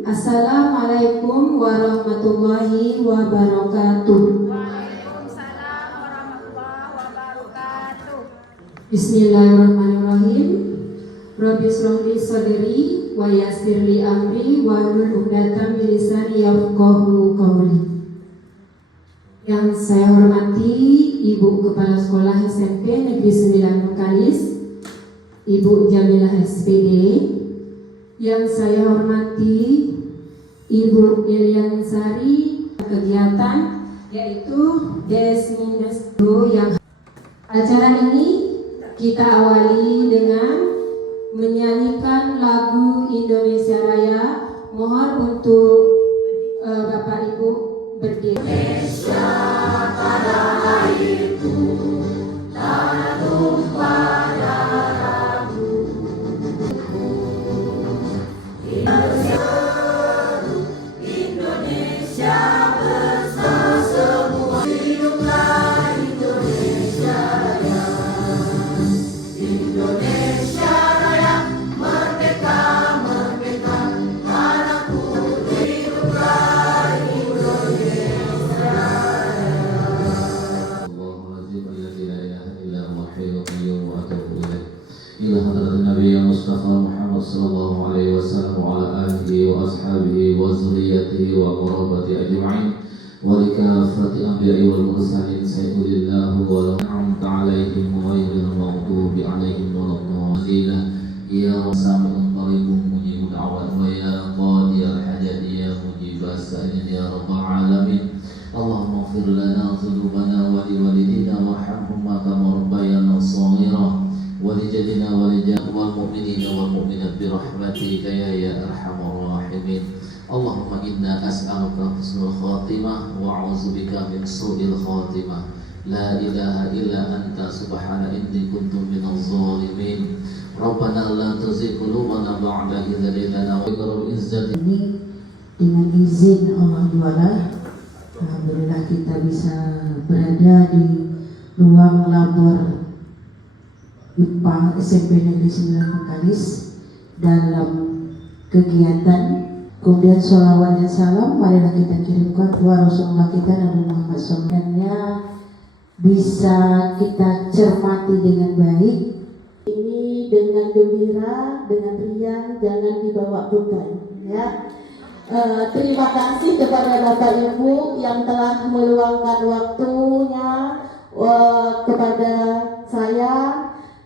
Assalamualaikum warahmatullahi wabarakatuh. Waalaikumsalam warahmatullahi wabarakatuh. Bismillahirrahmanirrahim. Rabbi shrahli sadri wa yassirli amri wahlul 'uqdatam min lisani yafqahu qawli. Yang saya hormati Ibu Kepala Sekolah SMP Negeri 9 Bengkalis, Ibu Jamilah SPD. Yang saya hormati Ibu Ilian Sari, kegiatan yaitu Desminestro. Yang acara ini kita awali dengan menyanyikan lagu Indonesia Raya. Mohon untuk Bapak Ibu berdiri. Indonesia tanah airku, tanah tumpah darahku. Indonesia bersama semua, hiduplah Indonesia Raya. Indonesia Raya, merdeka, merdeka, tanahku, hiduplah Indonesia Raya. Allahumma alladzi la ilaha illa huwa al-hayyul qayyum wa atubu ilaih. Ila hadratin Nabi Mustafa Muhammad sallallahu alaihi wasallam wa ala alihi wa ashabihi wa zurriyyatihi wa qurabati ajma'in wa likafati anbiya'i wal mursalin sayyidillahu wa la'amta alaihim wa ghayril maghdubi alaihim waladdallin. Ya sami'un qaribun mujibud da'wat wa ya qadiyal hajat ya mujibas sa'ilin ya rabbal alamin. Allahumma ighfir lana dhunubana wa liwalidina warhamhum kama rabbayana shaghira ولجدنا ولجد والمؤمنين والمؤمنات برحمتك يا أرحم الراحمين. اللهم إنا أسألك حسن الخاتمة وأعوذ بك من سوء الخاتمة. لا إله إلا أنت سبحانك إني كنت من الظالمين. ربنا لا تزغ قلوبنا بعد إذ هديتنا وهب لنا من لدنك. Dengan izin Allah Ta'ala, alhamdulillah kita bisa berada di ruang labor IPA SMP Negeri 9 Bengkalis dalam kegiatan. Kemudian sholawat dan salam marilah kita kirimkan kepada Rasulullah kita Nabi Muhammad SAW. Bisa kita cermati dengan baik. Ini dengan gembira, dengan riang, jangan dibawa beban, ya. Terima kasih kepada Bapak Ibu yang telah meluangkan waktunya kepada saya,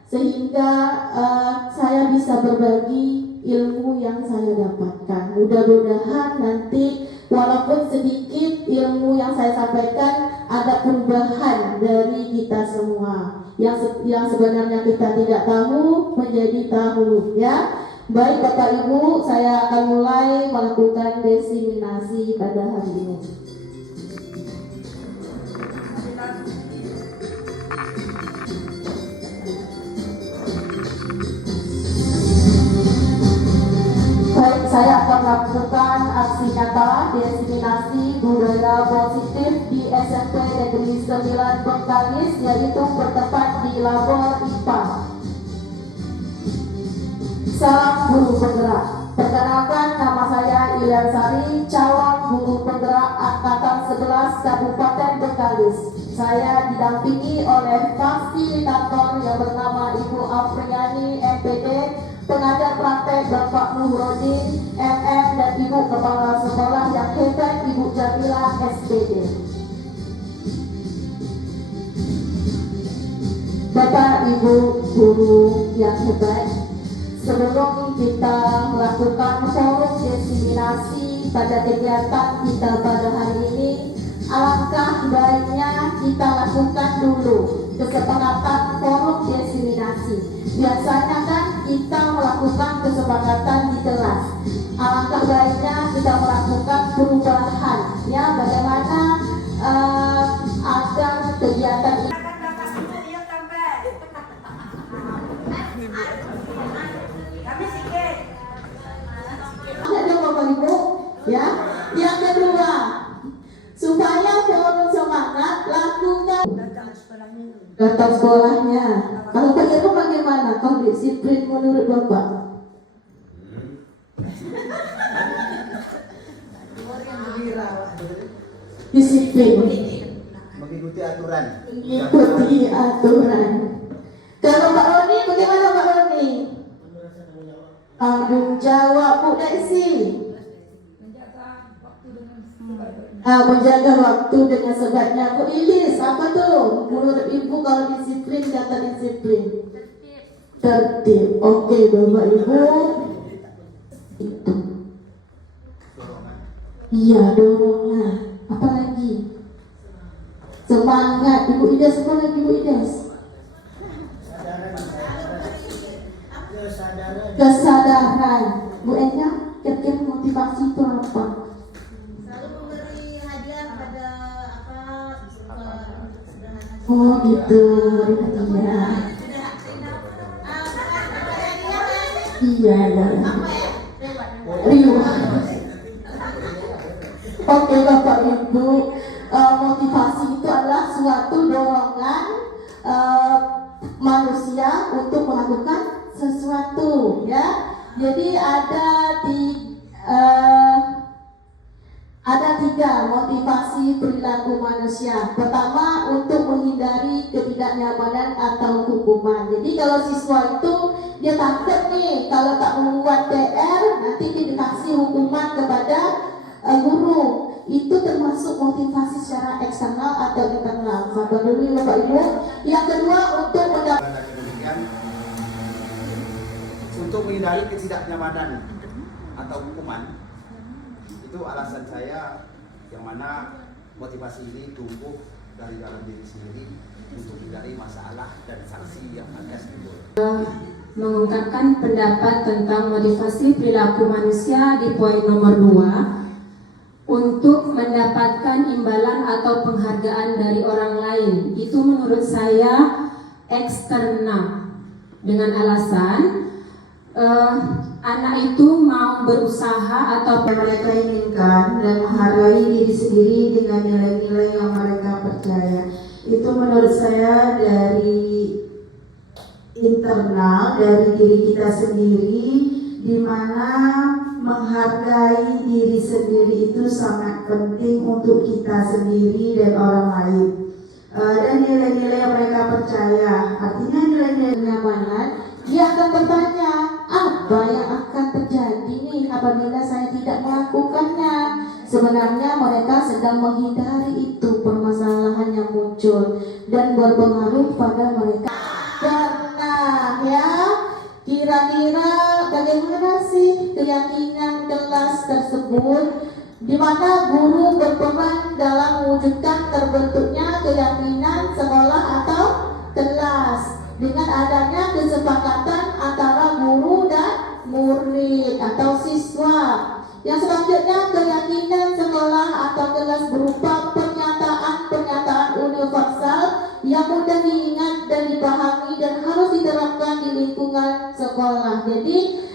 sehingga saya bisa berbagi ilmu yang saya dapatkan. Mudah-mudahan nanti walaupun sedikit ilmu yang saya sampaikan ada perubahan dari kita semua. Yang sebenarnya kita tidak tahu menjadi tahu, ya. Baik Bapak Ibu, saya akan mulai melakukan diseminasi pada hari ini. Baik, saya akan melakukan aksi nyata diseminasi budaya positif di SMP Negeri 9 Bengkalis, yaitu bertempat di labor IPA. Salam guru penggerak. Perkenalkan, nama saya Ilian Sari, calon guru penggerak angkatan 11 Kabupaten Bengkalis. Saya didampingi oleh fasilitator yang bernama Ibu Afriani MPD, pengajar praktek Bapak Nuhrodin MM, dan Ibu Kepala Sekolah yang hebat Ibu Jamilah SPD. Bapak Ibu guru yang hebat, sebelum kita melakukan forum diseminasi pada kegiatan kita pada hari ini, alangkah baiknya kita lakukan dulu kesepakatan forum diseminasi. Biasanya kan kita melakukan kesepakatan di kelas. Alangkah baiknya kita melakukan perubahan, ya, bagaimana agar kegiatan ini. Ada Bapak Ibu, ya. Yang kedua, supaya forum semangat, lakukan datang sekolahnya. Kalau begitu bagaimana? Kalau disiplin menurut Bapak? disiplin, mengikuti aturan. mengikuti aturan. Kalau Pak Roni, bagaimana Pak Roni? Tanggung jawab Bu Desi. Menjaga waktu dengan sebaiknya. Bu Ilis, apa tuh? Menurut Ibu kalau disiplin, kata disiplin. Tertib. Oke, Bapak Ibu. Itu. Iya, dorongan. Apa lagi? Semangat. Ibu Idas, apa lagi Ibu Idas? Kesadaran. Bu Enya, kira-kira motivasi itu apa? Selalu memberi hadiah pada Oh gitu, iya. Iya, iya. Riuh. Oke Bapak Ibu, motivasi itu adalah suatu dorongan manusia untuk melakukan sesuatu, ya. Jadi ada tiga motivasi perilaku manusia. Pertama, untuk menghindari ketidaknyamanan atau hukuman. Jadi kalau siswa itu dia takut nih, kalau tak membuat PR nanti dikasih hukuman kepada guru. Itu termasuk motivasi secara eksternal atau internal. Sabar dulu Bapak Ibu. Yang kedua, untuk untuk menghindari ketidaknyamanan atau hukuman. Itu alasan saya, yang mana motivasi ini tumbuh dari dalam diri sendiri untuk menghindari masalah dan sanksi yang akan timbul. Mengungkapkan pendapat tentang motivasi perilaku manusia di poin nomor 2, untuk mendapatkan imbalan atau penghargaan dari orang lain. Itu menurut saya eksternal, dengan alasan anak itu mau berusaha atau mereka inginkan dan menghargai diri sendiri dengan nilai-nilai yang mereka percaya. Itu menurut saya dari internal, dari diri kita sendiri, di mana menghargai diri sendiri itu sangat penting untuk kita sendiri dan orang lain. Dan nilai-nilai yang mereka percaya, artinya nilai-nilai kenyamanan, dia akan bertanya, apa yang akan terjadi nih apabila saya tidak melakukannya. Sebenarnya mereka sedang menghindari itu permasalahan yang muncul dan berpengaruh pada mereka. Karena ya, kira-kira bagaimana sih keyakinan kelas tersebut, di mana guru berperan dalam mewujudkan terbentuknya keyakinan sekolah atau kelas dengan adanya kesepakatan antara guru dan murid atau siswa. Yang selanjutnya, keyakinan sekolah atau kelas berupa pernyataan-pernyataan universal yang mudah diingat dan dipahami dan harus diterapkan di lingkungan sekolah. Jadi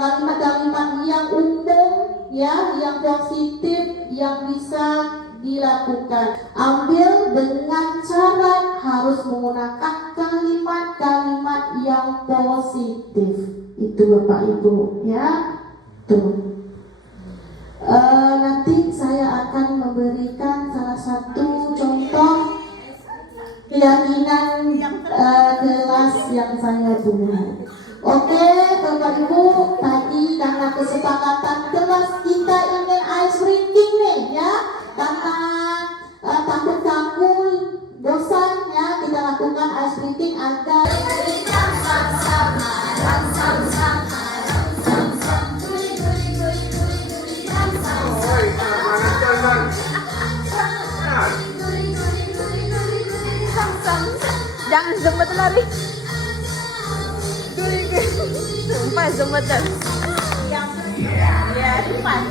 kalimat-kalimat yang umum, ya, yang positif, yang bisa dilakukan. Ambil dengan syarat harus menggunakan kalimat-kalimat yang positif. Itu Bapak Ibu, ya. Tuh. Nanti saya akan memberikan salah satu contoh keyakinan kelas yang saya buat. Oke, Bapak Ibu, tadi karena kesepakatan kelas kita ingin ice breaking nih, ya. Karena takut kamu bosan, ya, kita lakukan ice breaking agar Jangan sempat lari. Sumpah sempetan. Ya, depan.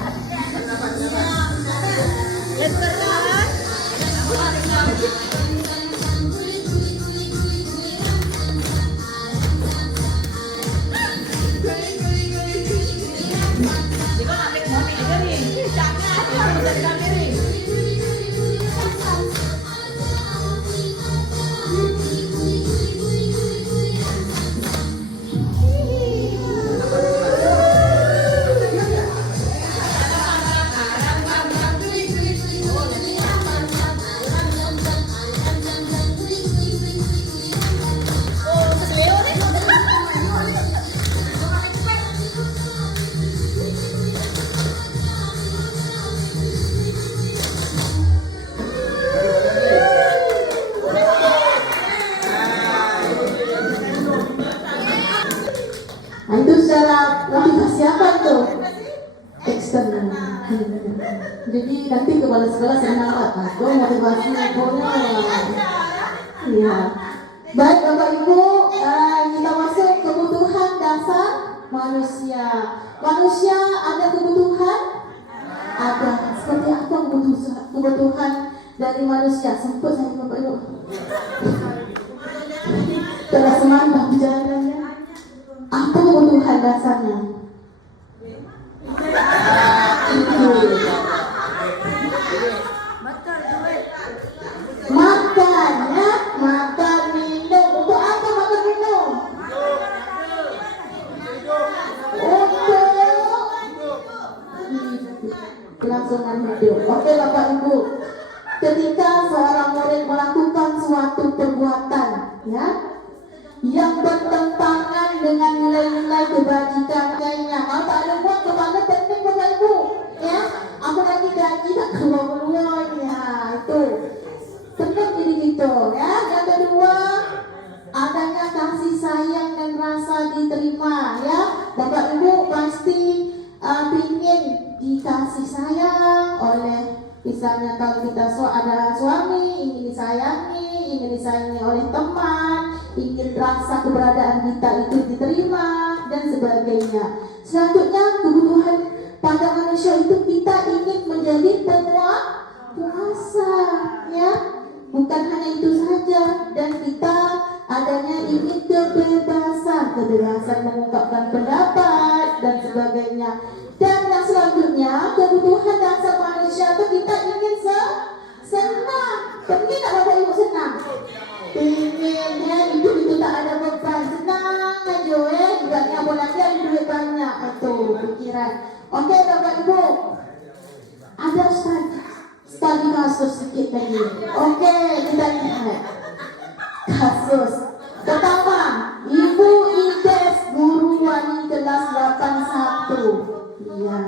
eksternal. Jadi nanti kepala sekolah senang atau motivasi ibunya. Ya. Baik Bapak Ibu, kita masuk kebutuhan dasar manusia. Manusia ada kebutuhan? Ada. Seperti apa kebutuhan dari manusia? Semput saya Bapak Ibu. Telah semangat berjalannya. Apa kebutuhan dasarnya? Makan, ya, makan minum. Untuk apa makan minum? Untuk kelangsungan hidup. Oke Bapak Ibu, ketika seorang murid melakukan suatu perbuatan, ya, yang bertentangan dengan nilai-nilai kebajikan lainnya, kalau tak ada buat kemana penting Bapak Ibu, ya, aku lagi gaji tak keluar-keluar, ya, itu tenang diri kita, ya. Yang kedua, adanya kasih sayang dan rasa diterima, ya. Bapak Ibu pasti ingin dikasih sayang oleh, misalnya kalau kita ada suami, ingin disayangi oleh teman, ingin rasa keberadaan kita itu diterima dan sebagainya. Selanjutnya, kebutuhan pada manusia itu kita ingin menjadi penguasa, ya. Bukan hanya itu saja, dan kita adanya ingin kebebasan mengungkapkan pendapat dan sebagainya. Dan yang selanjutnya, kebutuhan dasar manusia itu kita ingin senang. Pengen tak Bapak Ibu senang? Pengen, ya, hidup itu tak ada beban, senang aja, juga apalagi ada duit banyak, itu pikiran. Oke Bapak Ibu, ada studi kasus sedikit lagi. Oke, kita lihat kasus pertama, Ibu Ides, guru wali kelas 81. Iya.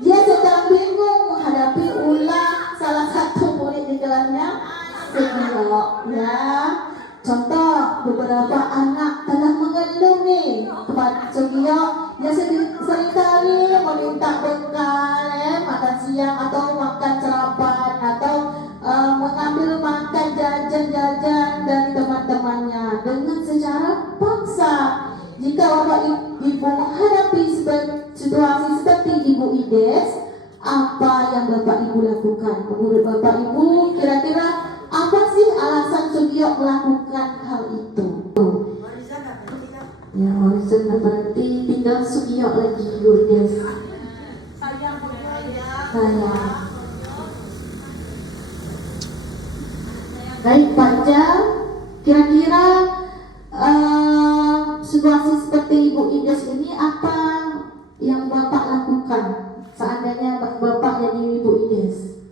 Dia sedang bingung menghadapi ulah salah satu murid di kelasnya. Ya. Contoh, beberapa anak telah mengeluh nih kepada Sugio. Dia seringkali meminta bekal, makan siang atau makan sarapan atau mengambil makan jajan-jajan dari teman-temannya dengan secara paksa. Jika Bapak Ibu menghadapi situasi seperti Ibu Ides, apa yang Bapak Ibu lakukan? Menurut Bapak Ibu, kira-kira apa sih alasan Sugio melakukan hal itu? Ya, warisan berarti tinggal Sugio lagi, Ibu Ides. Saya. Baik Pak Ijal, kira-kira situasi seperti Ibu Ides ini apa yang Bapak lakukan seandainya Bapak jadi Ibu Ides?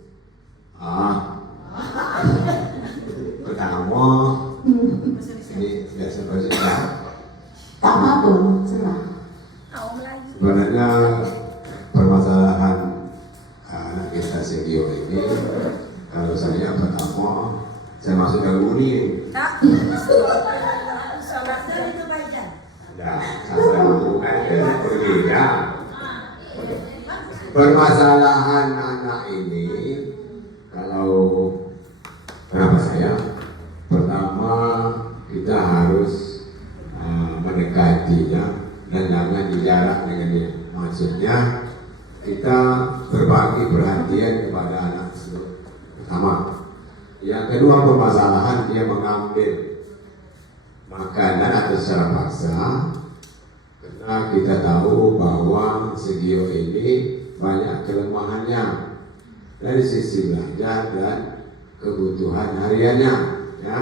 Pertama, ini biasa bercerita. Tak apa, serah. Sebenarnya permasalahan anak kita Sugio ini, kalau saya pertama, saya masuk ke uni. Ya, saya berbeda. Permasalahan anak ini, kalau kenapa saya? Pertama, kita harus mendekatinya dan jangan dijarak dengan dia. Maksudnya kita berbagi perhatian kepada anak tersebut. Pertama. Yang kedua, permasalahan dia mengambil makanan atau secara paksa, karena kita tahu bahwa Sugio ini banyak kelemahannya dari sisi belajar dan kebutuhan hariannya, ya.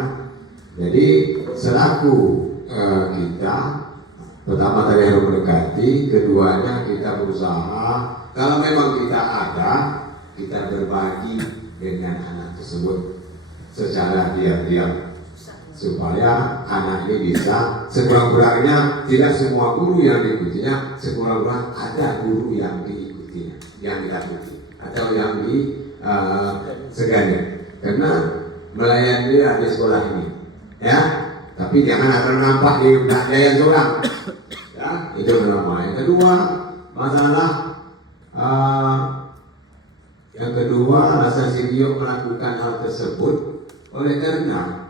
Jadi selaku kita pertama tadi harus mendekati, keduanya kita berusaha kalau memang kita ada, kita berbagi dengan anak tersebut secara diam-diam supaya anak ini bisa sekurang-kurangnya, tidak semua guru yang diikutinya, sekurang-kurangnya ada guru yang diikutinya, yang ditakuti atau yang disegani, karena melayani dia di sekolah ini, ya. Tapi jangan akan nampak di budaknya yang seorang, ya. Itu pertama. Yang kedua, masalah kedua, rasa Sugio melakukan hal tersebut oleh karena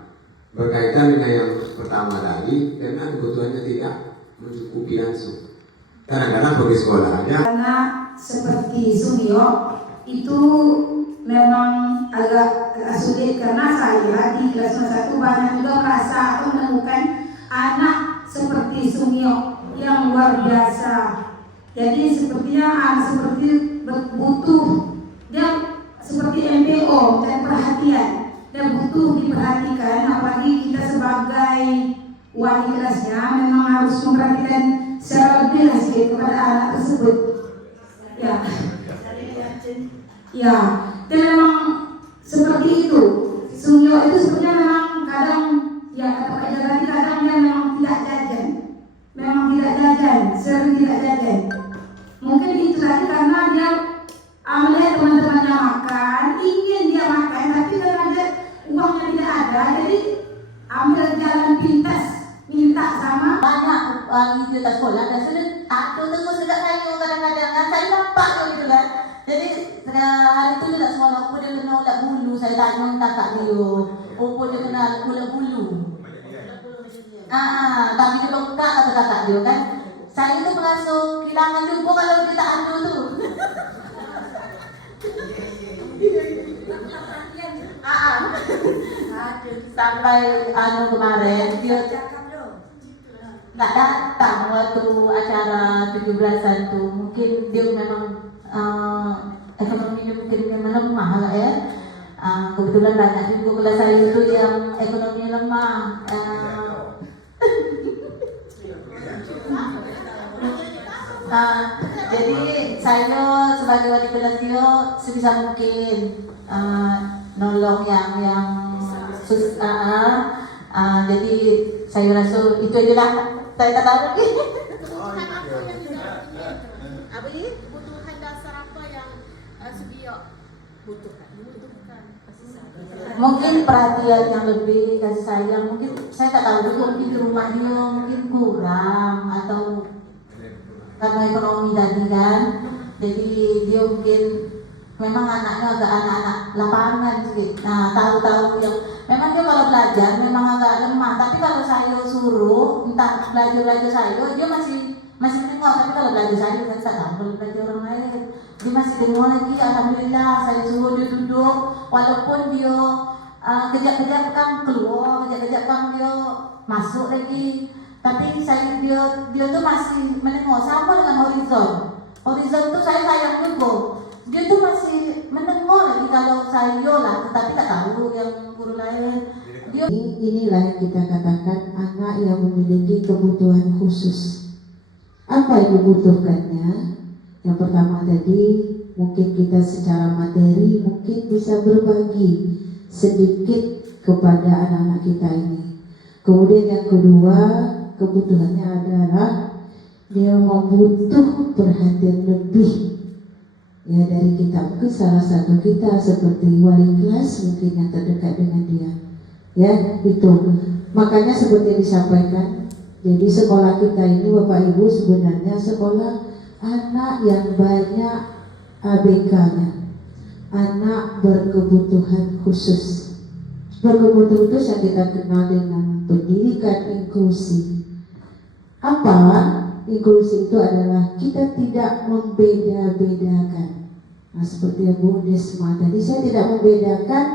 berkaitan dengan yang pertama tadi, karena kebutuhannya tidak mencukupi langsung. Kadang-kadang pergi sekolah aja. Karena seperti Sugio itu memang agak sulit karena saya di kelas 1 banyak juga merasa atau menemukan anak seperti Sugio yang luar biasa. Jadi sepertinya anak seperti butuh, dia seperti MPO dan perhatian, dia butuh diperhatikan. Apalagi kita sebagai wali kelasnya memang harus memperhatikan secara lebih lah sedikit kepada anak tersebut. Ya, dan memang seperti itu. Sugio itu sebenarnya memang kadang, ya kata Pak Jagati, kadang dia memang tidak jajan, sering tidak jajan. Mungkin itu tadi karena dia melihat teman-temannya makan, ingin dia makan, tapi karena dia uangnya tidak ada, jadi ambil jalan pintas, minta sama. Banyak di sekolah dan sudah sudah kayu kadang-kadang kan saya nampak gitu kan. Jadi hari itu tidak sekolah aku dia kena ulat bulu. Saya tanya kakak dia, apa dia kena ulat bulu? Tapi dia bengkak kata kakak dia kan. Saya itu merasa kehilangan lupa kalau dia tak ada tu. Sampai kemarin dia tak datang waktu acara 17-an tu. Mungkin dia memang ekonominya mungkin memang lemah lah ya. Kebetulan banyak juga kelas saya itu yang ekonominya lemah. Jadi saya sebagai wali kelas dia sebisa mungkin nolong yang jadi saya rasa itu aja lah. Saya tak tahu lagi. Apa ni? Kebutuhan dasar apa yang Sugio butuhkan? Mungkin perhatian yang lebih, kasih sayang. Mungkin saya tak tahu juga, mungkin di rumah dia mungkin kurang atau karena ekonomi tadi kan. Jadi dia mungkin memang anaknya agak anak-anak lapangan sedikit. Nah, tahu-tahu yang memang dia kalau belajar memang agak lemah. Tapi kalau saya suruh entah belajar saya, dia masih dengar. Tapi kalau belajar saya tak tahu. Kalau belajar orang lain dia masih dengar lagi. Alhamdulillah saya suruh dia duduk, walaupun dia kejap-kejap kan keluar, kejap-kejap kan dia masuk lagi. Tapi dia tuh masih mendengar, sama dengan Horizon. Horizon tuh saya sayang juga. Dia tuh masih mendengar lagi kalau saya lah, tetapi tak tahu yang guru lain. Inilah yang kita katakan anak yang memiliki kebutuhan khusus. Apa yang dibutuhkannya? Yang pertama tadi, mungkin kita secara materi mungkin bisa berbagi sedikit kepada anak-anak kita ini. Kemudian yang kedua, kebutuhannya adalah dia membutuh perhatian lebih ya dari kita. Mungkin salah satu kita seperti wali kelas mungkin yang terdekat dengan dia. Ya, itu. Makanya seperti disampaikan, jadi sekolah kita ini Bapak Ibu sebenarnya sekolah anak yang banyak ABK-nya, anak berkebutuhan khusus. Berkebutuhan khusus yang kita kenal dengan pendidikan inklusi. Apa inklusi itu adalah kita tidak membeda-bedakan. Nah, seperti yang Bu Desma tadi, saya tidak membedakan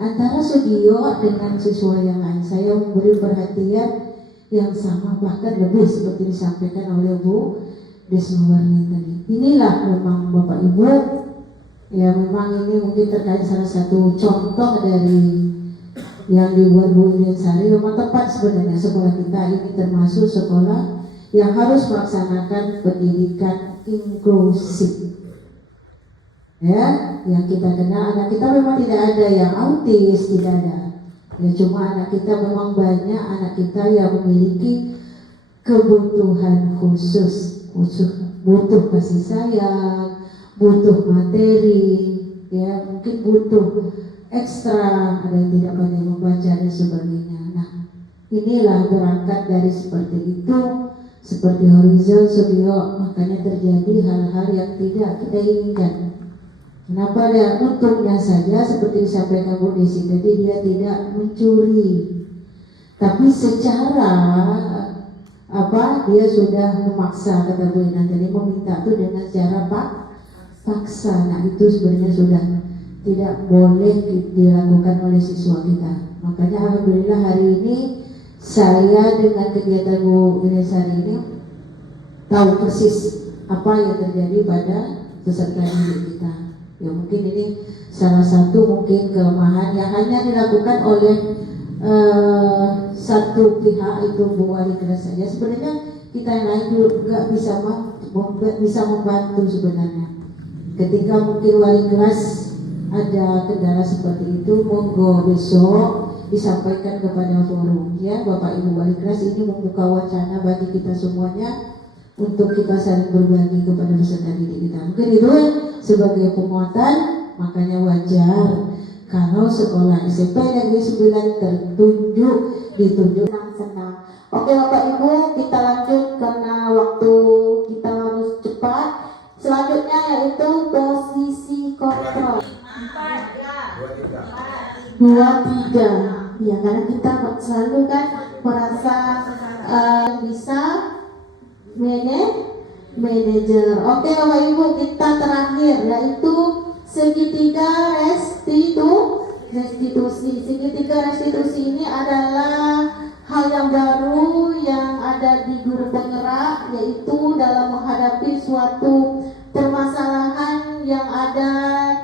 antara Sugio dengan siswa yang lain. Saya memberi perhatian yang sama, bahkan lebih seperti disampaikan oleh Bu Desma Warni tadi. Inilah memang Bapak Ibu, ya memang ini mungkin terkait salah satu contoh dari yang dibuat Bu Ilian Sari. Memang tepat sebenarnya sekolah kita ini termasuk sekolah yang harus melaksanakan pendidikan inklusif. Ya, yang kita kenal anak kita memang tidak ada yang autis, tidak ada. Ya cuma anak kita memang banyak anak kita yang memiliki kebutuhan khusus, butuh kasih sayang, butuh materi, ya mungkin butuh ekstra, ada yang tidak banyak membaca dan sebagainya. Nah, inilah berangkat dari seperti itu, seperti Horizon Sugio, makanya terjadi hal-hal yang tidak kita inginkan. Kenapa dia untungnya saja seperti disampaikan Bu Desi tadi, dia tidak mencuri, tapi secara dia sudah memaksa, kata Bu Ina tadi, meminta itu dengan cara paksa. Nah itu sebenarnya sudah tidak boleh dilakukan oleh siswa kita. Makanya alhamdulillah hari ini saya dengan kegiatan Bu Ines hari ini tahu persis apa yang terjadi pada peserta didik kita. Ya mungkin ini salah satu mungkin kelemahan yang hanya dilakukan oleh satu pihak, itu Bu Wali kelas saja. Sebenarnya kita yang lain juga bisa membantu sebenarnya. Ketika mungkin wali kelas ada kendala seperti itu, monggo besok disampaikan kepada forum ya Bapak Ibu wali kelas. Ini membuka wacana bagi kita semuanya untuk kita saling berbagi kepada peserta didik kita. Mungkin itu sebagai penguatan. Makanya wajar kalau sekolah SMP Negeri 9 ditunjuk senang. Oke Bapak Ibu, kita lanjut karena waktu kita harus cepat. Selanjutnya yaitu posisi kontrol 2-3. Ya, karena kita selalu kan merasa bisa manajer. Oke Bapak Ibu, kita terakhir yaitu segitiga restitusi. Segitiga restitusi ini adalah hal yang baru yang ada di guru penggerak, yaitu dalam menghadapi suatu permasalahan yang ada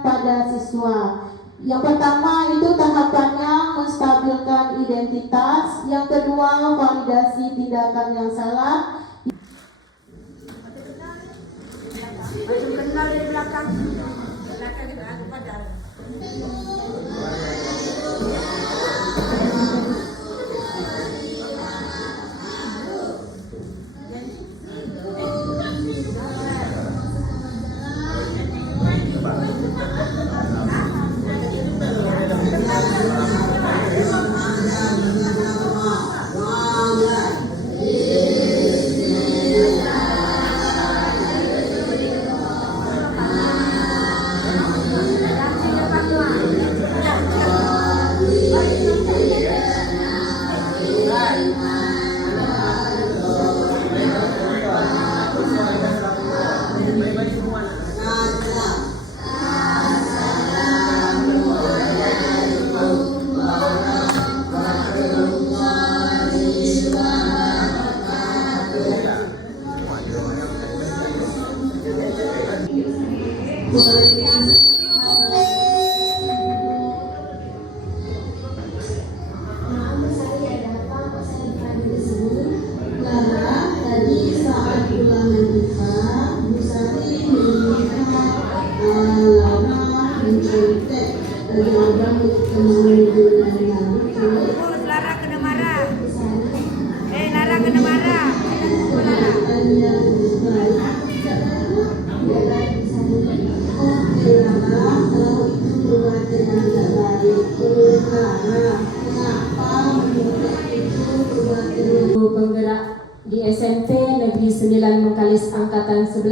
pada siswa. Yang pertama itu tahapannya menstabilkan identitas. Yang kedua validasi tindakan yang salah. Macam kenal dari belakang kita aku padahal. Lara kena marah. Lara kena marah. Penggerak di SMP Negeri 9 Bengkalis Angkatan 11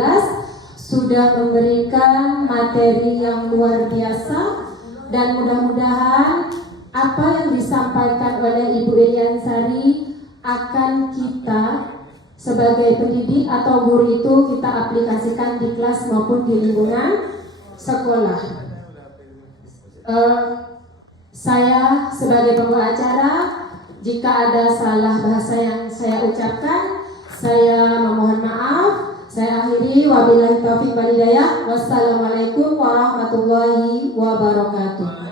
sudah memberikan materi yang luar biasa, dan mudah-mudahan apa yang disampaikan oleh Ibu Iriansari akan kita sebagai pendidik atau guru itu kita aplikasikan di kelas maupun di lingkungan sekolah. Saya sebagai pembawa acara, jika ada salah bahasa yang saya ucapkan, saya memohon maaf. Saya akhiri, wabillahi taufiq wal hidayah. Wassalamualaikum warahmatullahi wabarakatuh.